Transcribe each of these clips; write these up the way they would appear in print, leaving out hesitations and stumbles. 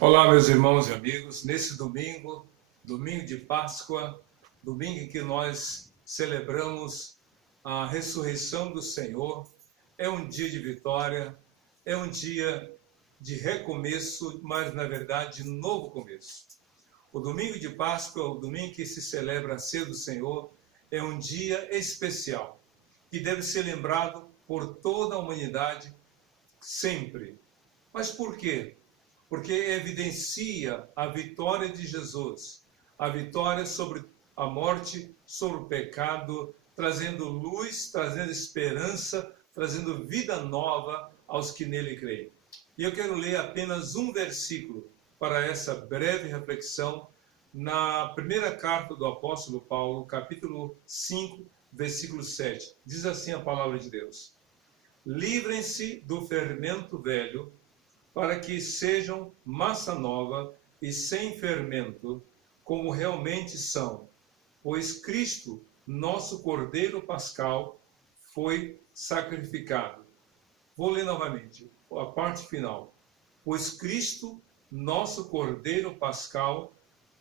Olá, meus irmãos e amigos. Nesse domingo, domingo de Páscoa, domingo em que nós celebramos a ressurreição do Senhor, é um dia de vitória, é um dia de recomeço, mas na verdade de novo começo. O domingo de Páscoa, o domingo que se celebra a ceia do Senhor, é um dia especial que deve ser lembrado por toda a humanidade sempre. Mas por quê? Porque evidencia a vitória de Jesus, a vitória sobre a morte, sobre o pecado, trazendo luz, trazendo esperança, trazendo vida nova aos que nele creem. E eu quero ler apenas um versículo para essa breve reflexão na primeira carta do apóstolo Paulo, capítulo 5, versículo 7. Diz assim a palavra de Deus: livrem-se do fermento velho, para que sejam massa nova e sem fermento, como realmente são, pois Cristo, nosso Cordeiro Pascal, foi sacrificado. Vou ler novamente a parte final. Pois Cristo, nosso Cordeiro Pascal,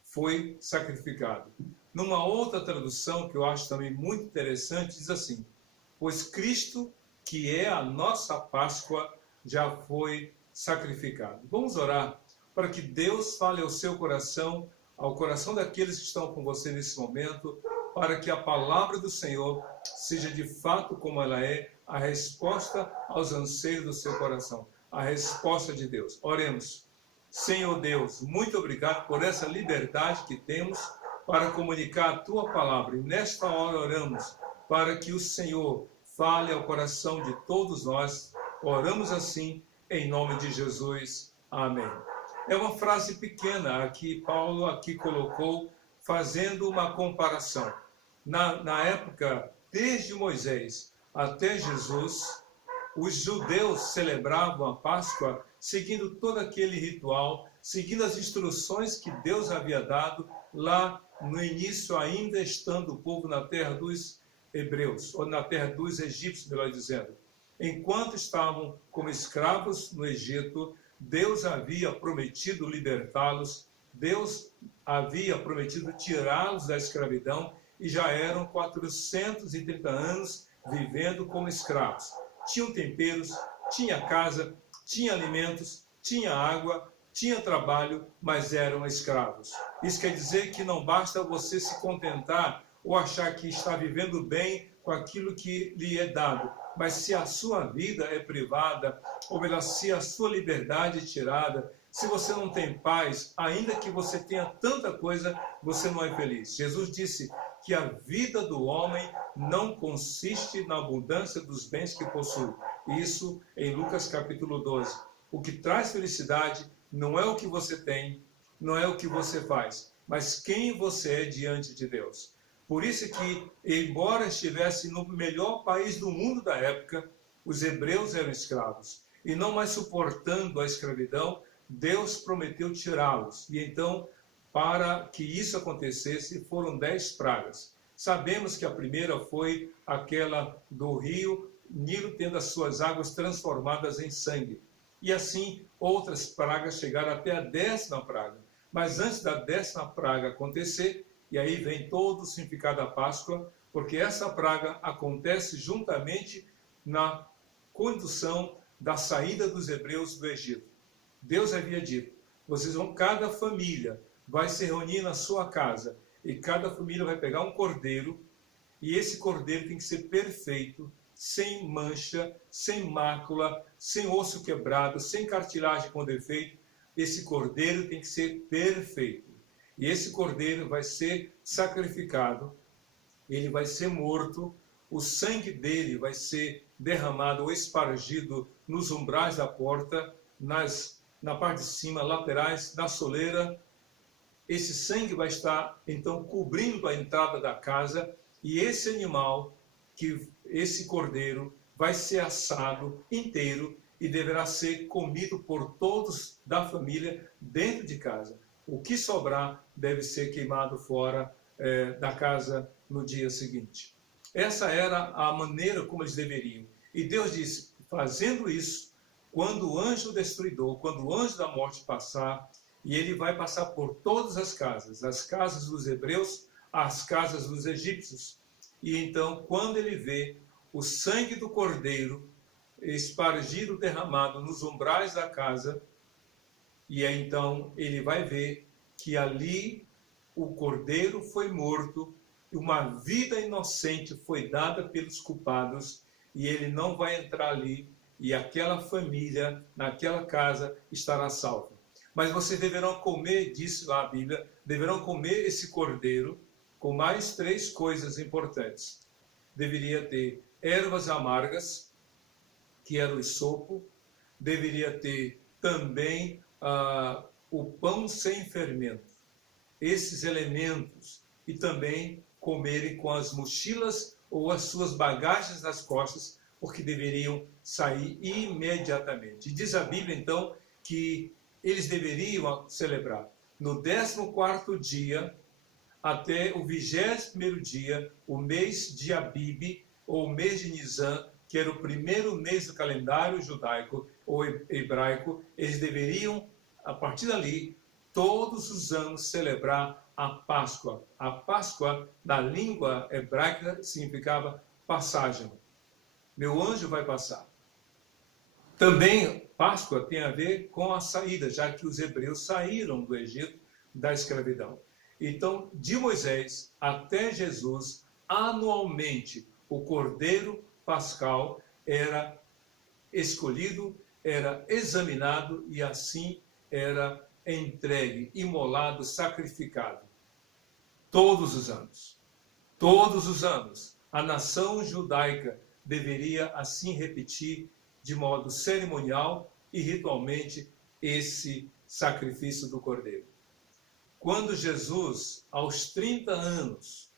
foi sacrificado. Numa outra tradução que eu acho também muito interessante, diz assim: pois Cristo, que é a nossa Páscoa, já foi sacrificado. Vamos orar para que Deus fale ao seu coração, ao coração daqueles que estão com você nesse momento, para que a palavra do Senhor seja de fato como ela é, a resposta aos anseios do seu coração, a resposta de Deus. Oremos. Senhor Deus, muito obrigado por essa liberdade que temos para comunicar a tua palavra. E nesta hora oramos para que o Senhor fale ao coração de todos nós. Oramos assim em nome de Jesus. Amém. É uma frase pequena que Paulo aqui colocou, fazendo uma comparação. Na época, desde Moisés até Jesus, os judeus celebravam a Páscoa seguindo todo aquele ritual, seguindo as instruções que Deus havia dado lá no início, ainda estando o povo na terra dos hebreus, ou na terra dos egípcios, melhor dizendo. Enquanto estavam como escravos no Egito, Deus havia prometido libertá-los, Deus havia prometido tirá-los da escravidão, e já eram 430 anos vivendo como escravos. Tinham temperos, tinha casa, tinha alimentos, tinha água, tinha trabalho, mas eram escravos. Isso quer dizer que não basta você se contentar ou achar que está vivendo bem com aquilo que lhe é dado. Mas se a sua vida é privada, ou melhor, se a sua liberdade é tirada, se você não tem paz, ainda que você tenha tanta coisa, você não é feliz. Jesus disse que a vida do homem não consiste na abundância dos bens que possui. Isso em Lucas capítulo 12. O que traz felicidade não é o que você tem, não é o que você faz, mas quem você é diante de Deus. Por isso que, embora estivesse no melhor país do mundo da época, os hebreus eram escravos. E não mais suportando a escravidão, Deus prometeu tirá-los. E então, para que isso acontecesse, foram 10 pragas. Sabemos que a primeira foi aquela do rio Nilo, tendo as suas águas transformadas em sangue. E assim, outras pragas chegaram até a 10ª praga. Mas antes da 10ª praga acontecer, e aí vem todo o significado da Páscoa, porque essa praga acontece juntamente na condução da saída dos hebreus do Egito. Deus havia dito: cada família vai se reunir na sua casa, e cada família vai pegar um cordeiro, e esse cordeiro tem que ser perfeito, sem mancha, sem mácula, sem osso quebrado, sem cartilagem com defeito. Esse cordeiro tem que ser perfeito. E esse cordeiro vai ser sacrificado, ele vai ser morto, o sangue dele vai ser derramado ou espargido nos umbrais da porta, na parte de cima, laterais, na soleira. Esse sangue vai estar, então, cobrindo a entrada da casa, e esse animal, esse cordeiro, vai ser assado inteiro e deverá ser comido por todos da família dentro de casa. O que sobrar deve ser queimado fora da casa no dia seguinte. Essa era a maneira como eles deveriam. E Deus disse: fazendo isso, quando o anjo destruidor, quando o anjo da morte passar, E ele vai passar por todas as casas dos hebreus, as casas dos egípcios. E então, quando ele vê o sangue do cordeiro espargido, derramado nos umbrais da casa, e aí, então ele vai ver que ali o cordeiro foi morto, uma vida inocente foi dada pelos culpados, e ele não vai entrar ali, e aquela família, naquela casa, estará salva. Mas vocês deverão comer, diz lá a Bíblia, deverão comer esse cordeiro com mais 3 coisas importantes. Deveria ter ervas amargas, que era o esopo, deveria ter também o pão sem fermento. Esses elementos, e também comerem com as mochilas ou as suas bagagens nas costas, porque deveriam sair imediatamente. Diz a Bíblia, então, que eles deveriam celebrar no 14º dia até o 21º dia, o mês de Abib, ou o mês de Nisan, que era o primeiro mês do calendário judaico ou hebraico. Eles deveriam, a partir dali, todos os anos celebrar a Páscoa. A Páscoa, na língua hebraica, significava passagem. Meu anjo vai passar. Também, Páscoa tem a ver com a saída, já que os hebreus saíram do Egito, da escravidão. Então, de Moisés até Jesus, anualmente, o cordeiro pascal era escolhido, era examinado e assim era entregue, imolado, sacrificado. Todos os anos. Todos os anos. A nação judaica deveria assim repetir de modo cerimonial e ritualmente esse sacrifício do cordeiro. Quando Jesus, aos 30 anos,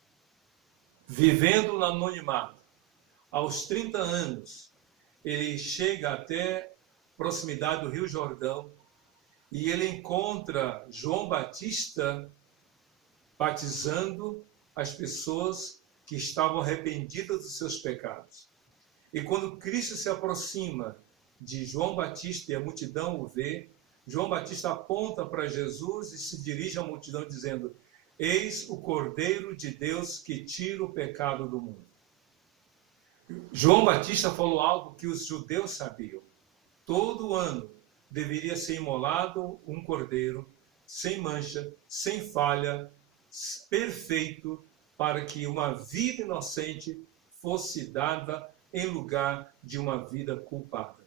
vivendo no anonimato, aos 30 anos, ele chega até proximidade do Rio Jordão e ele encontra João Batista batizando as pessoas que estavam arrependidas dos seus pecados. E quando Cristo se aproxima de João Batista e a multidão o vê, João Batista aponta para Jesus e se dirige à multidão dizendo: eis o Cordeiro de Deus que tira o pecado do mundo. João Batista falou algo que os judeus sabiam. Todo ano deveria ser imolado um cordeiro sem mancha, sem falha, perfeito, para que uma vida inocente fosse dada em lugar de uma vida culpada.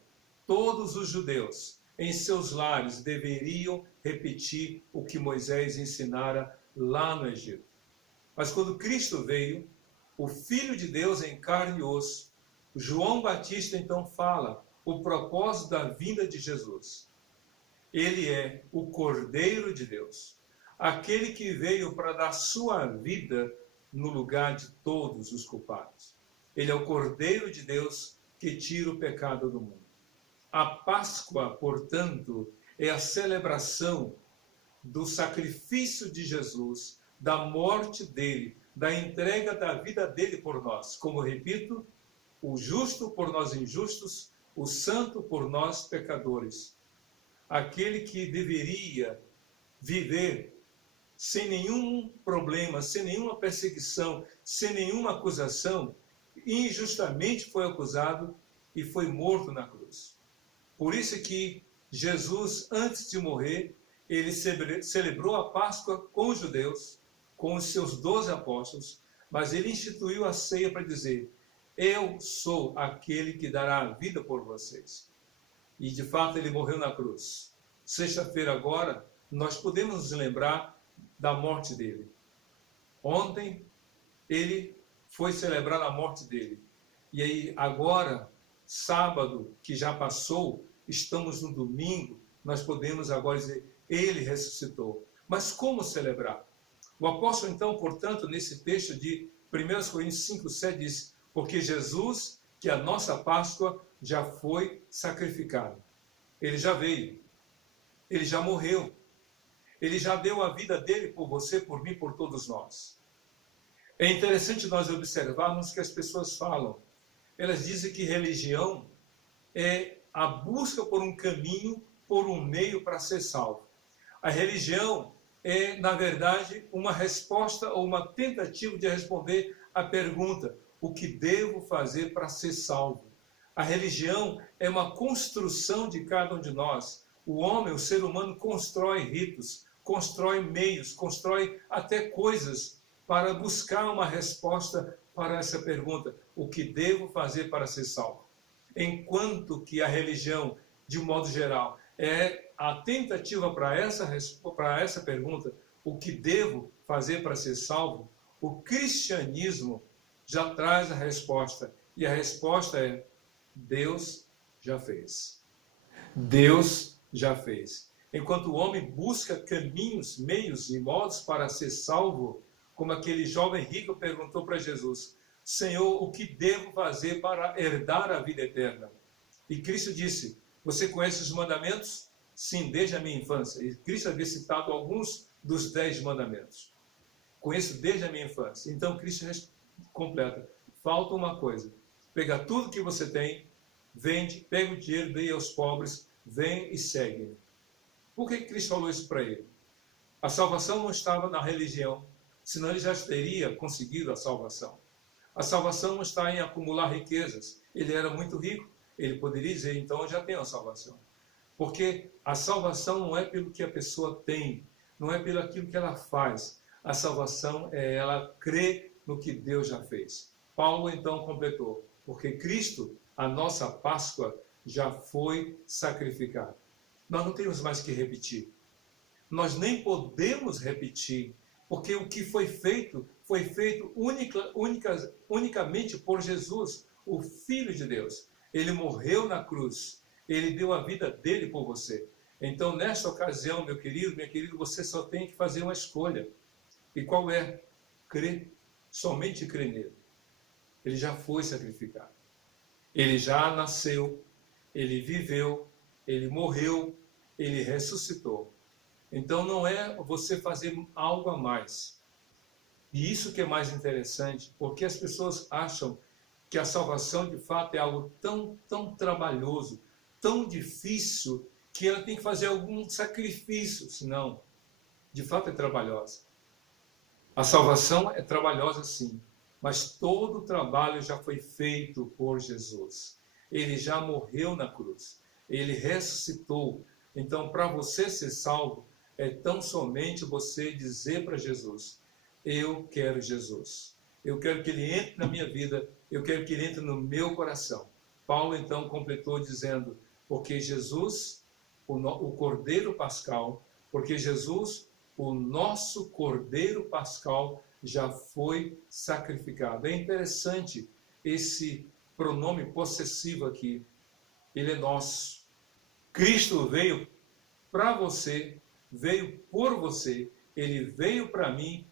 Todos os judeus, em seus lares, deveriam repetir o que Moisés ensinara lá no Egito. Mas quando Cristo veio, o Filho de Deus em carne e osso, João Batista então fala o propósito da vinda de Jesus. Ele é o Cordeiro de Deus, aquele que veio para dar sua vida no lugar de todos os culpados. Ele é o Cordeiro de Deus que tira o pecado do mundo. A Páscoa, portanto, é a celebração do sacrifício de Jesus, da morte dele, da entrega da vida dele por nós. Como repito, o justo por nós injustos, o santo por nós pecadores. Aquele que deveria viver sem nenhum problema, sem nenhuma perseguição, sem nenhuma acusação, injustamente foi acusado e foi morto na cruz. Por isso que Jesus, antes de morrer, ele celebrou a Páscoa com os judeus, com os seus 12 apóstolos, mas ele instituiu a ceia para dizer: eu sou aquele que dará a vida por vocês. E de fato ele morreu na cruz. Sexta-feira agora, nós podemos nos lembrar da morte dele. Ontem ele foi celebrar a morte dele. E aí agora, sábado que já passou, estamos no domingo, nós podemos agora dizer: ele ressuscitou. Mas como celebrar? O apóstolo então, portanto, nesse texto de 1 Coríntios 5:7 diz: porque Jesus, que é a nossa Páscoa, já foi sacrificado. Ele já veio. Ele já morreu. Ele já deu a vida dele por você, por mim, por todos nós. É interessante nós observarmos que as pessoas falam. Elas dizem que religião é a busca por um caminho, por um meio para ser salvo. A religião é, na verdade, uma resposta ou uma tentativa de responder à pergunta: o que devo fazer para ser salvo? A religião é uma construção de cada um de nós. O homem, o ser humano, constrói ritos, constrói meios, constrói até coisas para buscar uma resposta para essa pergunta: o que devo fazer para ser salvo? Enquanto que a religião, de modo geral, é a tentativa para essa pergunta, o que devo fazer para ser salvo, o cristianismo já traz a resposta. E a resposta é: Deus já fez. Deus já fez. Enquanto o homem busca caminhos, meios e modos para ser salvo, como aquele jovem rico perguntou para Jesus: Senhor, o que devo fazer para herdar a vida eterna? E Cristo disse: você conhece os mandamentos? Sim, desde a minha infância. E Cristo havia citado alguns dos 10 mandamentos. Conheço desde a minha infância. Então Cristo completa: falta uma coisa. Pega tudo que você tem, vende, pega o dinheiro, dê aos pobres, vem e segue-me. Por que Cristo falou isso para ele? A salvação não estava na religião, senão ele já teria conseguido a salvação. A salvação não está em acumular riquezas. Ele era muito rico, ele poderia dizer: então eu já tenho a salvação. Porque a salvação não é pelo que a pessoa tem, não é pelo aquilo que ela faz. A salvação é ela crer no que Deus já fez. Paulo então completou: porque Cristo, a nossa Páscoa, já foi sacrificado. Nós não temos mais que repetir. Nós nem podemos repetir, porque o que foi feito unicamente por Jesus, o Filho de Deus. Ele morreu na cruz. Ele deu a vida dele por você. Então, nesta ocasião, meu querido, minha querida, você só tem que fazer uma escolha. E qual é? Crer. Somente crer nele. Ele já foi sacrificado. Ele já nasceu. Ele viveu. Ele morreu. Ele ressuscitou. Então, não é você fazer algo a mais. E isso que é mais interessante, porque as pessoas acham que a salvação, de fato, é algo tão trabalhoso, tão difícil, que ela tem que fazer algum sacrifício. Senão, de fato, é trabalhosa. A salvação é trabalhosa, sim, mas todo o trabalho já foi feito por Jesus. Ele já morreu na cruz. Ele ressuscitou. Então, para você ser salvo, é tão somente você dizer para Jesus: eu quero Jesus. Eu quero que ele entre na minha vida. Eu quero que ele entre no meu coração. Paulo então completou dizendo: porque Jesus, o Cordeiro Pascal, porque Jesus, o nosso Cordeiro Pascal, já foi sacrificado. É interessante esse pronome possessivo aqui. Ele é nosso. Cristo veio para você, veio por você, ele veio para mim,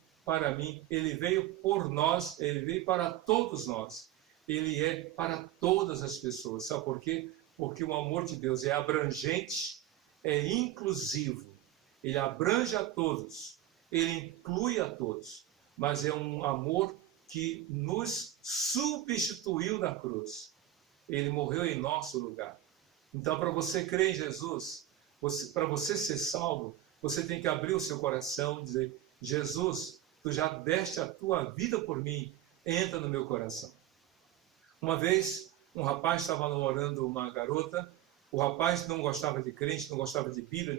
ele veio por nós, ele veio para todos nós. Ele é para todas as pessoas. Sabe por quê? Porque o amor de Deus é abrangente, é inclusivo. Ele abrange a todos, ele inclui a todos. Mas é um amor que nos substituiu na cruz. Ele morreu em nosso lugar. Então, para você crer em Jesus, para você ser salvo, você tem que abrir o seu coração e dizer: Jesus, tu já deste a tua vida por mim, entra no meu coração. Uma vez, um rapaz estava namorando uma garota. O rapaz não gostava de crente, não gostava de Bíblia,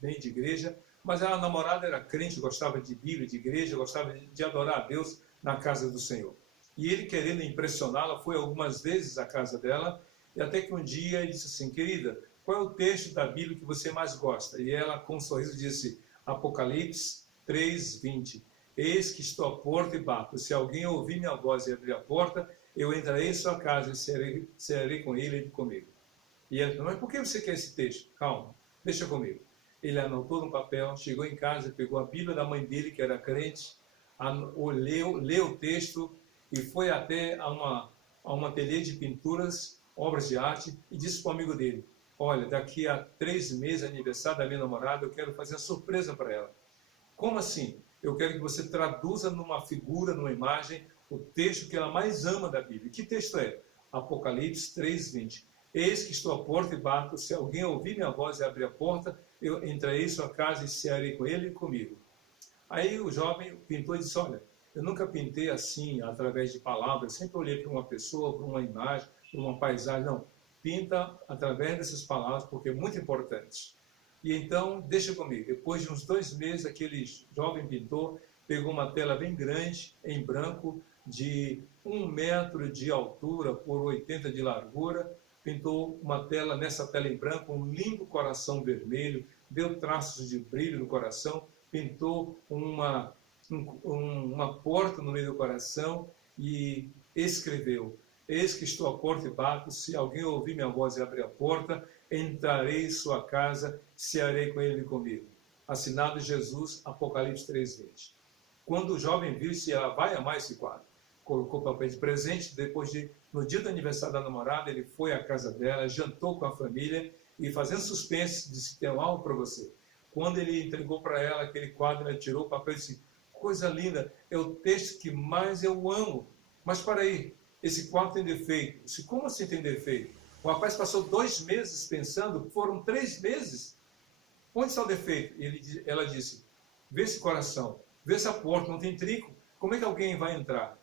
nem de igreja, mas a namorada era crente, gostava de Bíblia, de igreja, gostava de adorar a Deus na casa do Senhor. E ele, querendo impressioná-la, foi algumas vezes à casa dela, e até que um dia ele disse assim: querida, qual é o texto da Bíblia que você mais gosta? E ela, com um sorriso, disse: Apocalipse 3:20. Eis que estou à porta e bato. Se alguém ouvir minha voz e abrir a porta, eu entrarei em sua casa e serei com ele e comigo. E ela falou: mas por que você quer esse texto? Calma, deixa comigo. Ele anotou no papel, chegou em casa, pegou a Bíblia da mãe dele, que era crente, leu o texto e foi até a uma ateliê de pinturas, obras de arte, e disse para o amigo dele: olha, daqui a 3 meses, aniversário da minha namorada, eu quero fazer a surpresa para ela. Como assim? Eu quero que você traduza numa figura, numa imagem, o texto que ela mais ama da Bíblia. Que texto é? Apocalipse 3:20. Eis que estou à porta e bato. Se alguém ouvir minha voz e abrir a porta, eu entrarei em sua casa e cearei com ele e comigo. Aí o jovem pintor disse, olha, eu nunca pintei assim, através de palavras, sempre olhei para uma pessoa, para uma imagem, para uma paisagem, não. Pinta através dessas palavras, porque é muito importante. E então, deixa comigo, depois de uns 2 meses, aquele jovem pintor pegou uma tela bem grande, em branco, de 1 metro de altura por 80 de largura, pintou uma tela, nessa tela em branco, um lindo coração vermelho, deu traços de brilho no coração, pintou uma porta no meio do coração e escreveu, eis que estou à porta e bato, se alguém ouvir minha voz e abrir a porta, entrarei em sua casa, cearei com ele e comigo. Assinado Jesus, Apocalipse 3:20. Quando o jovem viu, se ela vai amar esse quadro, colocou papel de presente, no dia do aniversário da namorada, ele foi à casa dela, jantou com a família e, fazendo suspense, disse, tem algo para você. Quando ele entregou para ela aquele quadro, ela tirou o papel e disse, coisa linda, é o texto que mais eu amo. Mas para aí, esse quadro tem defeito. Eu disse, como assim tem defeito? O rapaz passou 2 meses pensando, foram 3 meses. Onde está o defeito? Ela disse, vê esse coração, vê essa porta, não tem trinco. Como é que alguém vai entrar?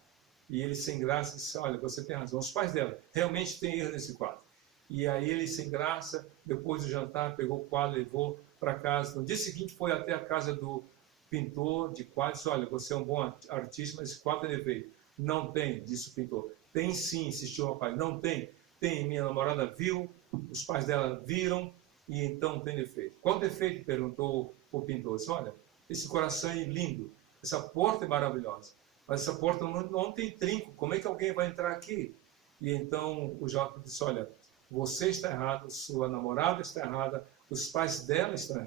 E ele, sem graça, disse, olha, você tem razão. Os pais dela realmente têm erro nesse quadro. E aí ele, sem graça, depois do jantar, pegou o quadro, levou para casa. No dia seguinte foi até a casa do pintor de quadros. Olha, você é um bom artista, mas esse quadro tem defeito. Não tem, disse o pintor. Tem sim, insistiu o rapaz. Não tem. Tem, minha namorada viu, os pais dela viram, e então tem defeito. Qual defeito? Perguntou o pintor. Disse, olha, esse coração é lindo, essa porta é maravilhosa, mas essa porta não tem trinco, como é que alguém vai entrar aqui? E então o jovem disse, olha, você está errado, sua namorada está errada, os pais dela estão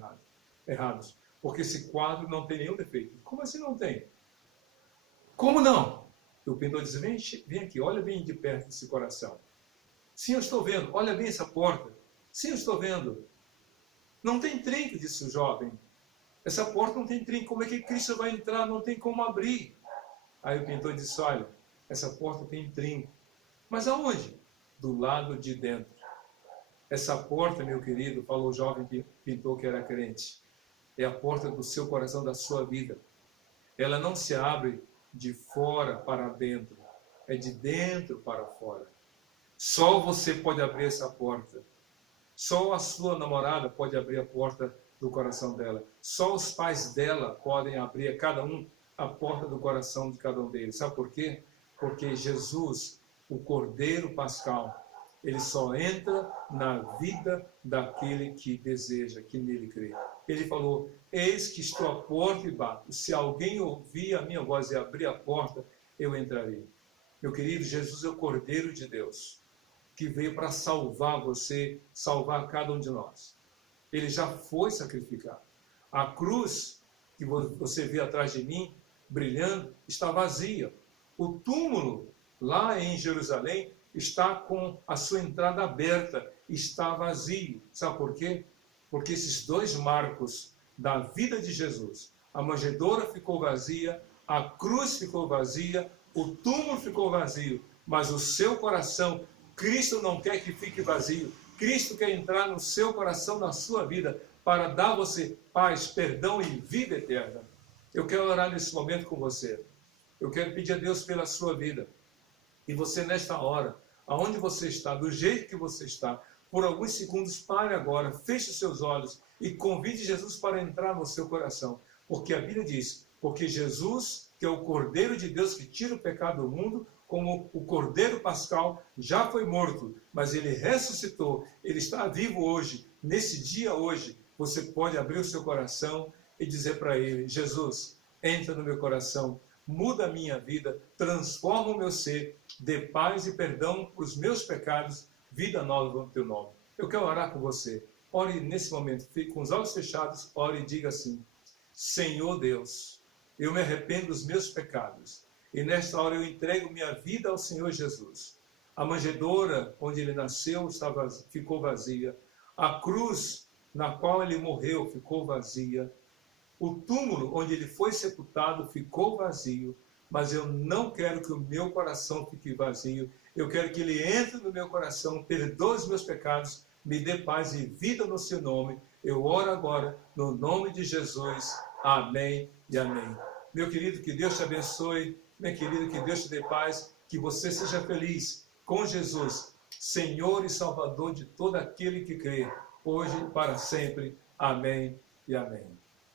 errados, porque esse quadro não tem nenhum defeito. Como assim não tem? Como não? E o pintor disse, vem aqui, olha bem de perto esse coração. Sim, eu estou vendo, olha bem essa porta. Sim, eu estou vendo. Não tem trinco, disse o jovem. Essa porta não tem trinco, como é que Cristo vai entrar? Não tem como abrir. Aí o pintor disse, olha, essa porta tem trinco. Mas aonde? Do lado de dentro. Essa porta, meu querido, falou o jovem pintor que era crente, é a porta do seu coração, da sua vida. Ela não se abre de fora para dentro, é de dentro para fora. Só você pode abrir essa porta. Só a sua namorada pode abrir a porta do coração dela. Só os pais dela podem abrir, cada um, a porta do coração de cada um deles. Sabe por quê? Porque Jesus, o Cordeiro Pascal, ele só entra na vida daquele que deseja, que nele crê. Ele falou, eis que estou à porta e bato. Se alguém ouvir a minha voz e abrir a porta, eu entrarei. Meu querido, Jesus é o Cordeiro de Deus, que veio para salvar você, salvar cada um de nós. Ele já foi sacrificado. A cruz que você vê atrás de mim, brilhando, está vazia. O túmulo, lá em Jerusalém, está com a sua entrada aberta, está vazio. Sabe por quê? Porque esses 2 marcos da vida de Jesus, a manjedoura ficou vazia, a cruz ficou vazia, o túmulo ficou vazio, mas o seu coração, Cristo não quer que fique vazio. Cristo quer entrar no seu coração, na sua vida, para dar a você paz, perdão e vida eterna. Eu quero orar nesse momento com você. Eu quero pedir a Deus pela sua vida. E você, nesta hora, aonde você está, do jeito que você está, por alguns segundos, pare agora, feche os seus olhos e convide Jesus para entrar no seu coração. Porque a Bíblia diz, porque Jesus, que é o Cordeiro de Deus que tira o pecado do mundo, como o Cordeiro Pascal, já foi morto, mas ele ressuscitou, ele está vivo hoje. Nesse dia hoje, você pode abrir o seu coração e dizer para ele, Jesus, entra no meu coração, muda a minha vida, transforma o meu ser, dê paz e perdão para os meus pecados, vida nova no teu nome. Eu quero orar com você. Ore nesse momento, fique com os olhos fechados, ore e diga assim, Senhor Deus, eu me arrependo dos meus pecados, e nesta hora eu entrego minha vida ao Senhor Jesus. A manjedoura onde ele nasceu ficou vazia. A cruz na qual ele morreu ficou vazia. O túmulo onde ele foi sepultado ficou vazio. Mas eu não quero que o meu coração fique vazio. Eu quero que ele entre no meu coração, perdoe os meus pecados, me dê paz e vida no seu nome. Eu oro agora, no nome de Jesus. Amém e amém. Meu querido, que Deus te abençoe. Minha querida, que Deus te dê paz. Que você seja feliz com Jesus, Senhor e Salvador de todo aquele que crê, hoje e para sempre. Amém e amém.